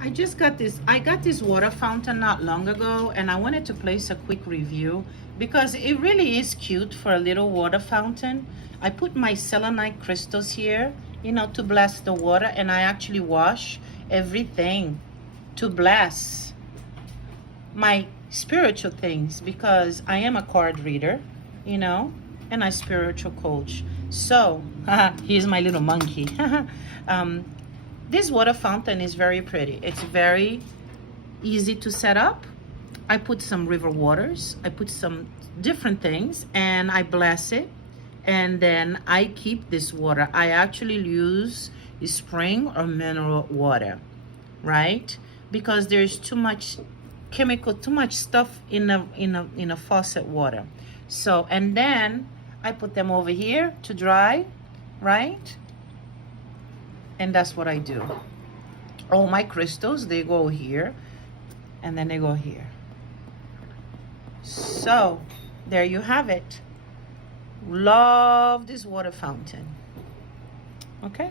I got this water fountain not long ago, and I wanted to place a quick review because it really is cute for a little water fountain. I put my selenite crystals here, you know, to bless the water, and I actually wash everything to bless my spiritual things because I am a card reader, you know, and a spiritual coach. So, here's my little monkey. This water fountain is very pretty. It's very easy to set up. I put some river waters. I put some different things and I bless it. And then I keep this water. I actually use spring or mineral water, right? Because there's too much chemical, too much stuff in a faucet water. So, and then I put them over here to dry, right? And that's what I do. All my crystals, they go here and then they go here. So there you have it. Love this water fountain. Okay.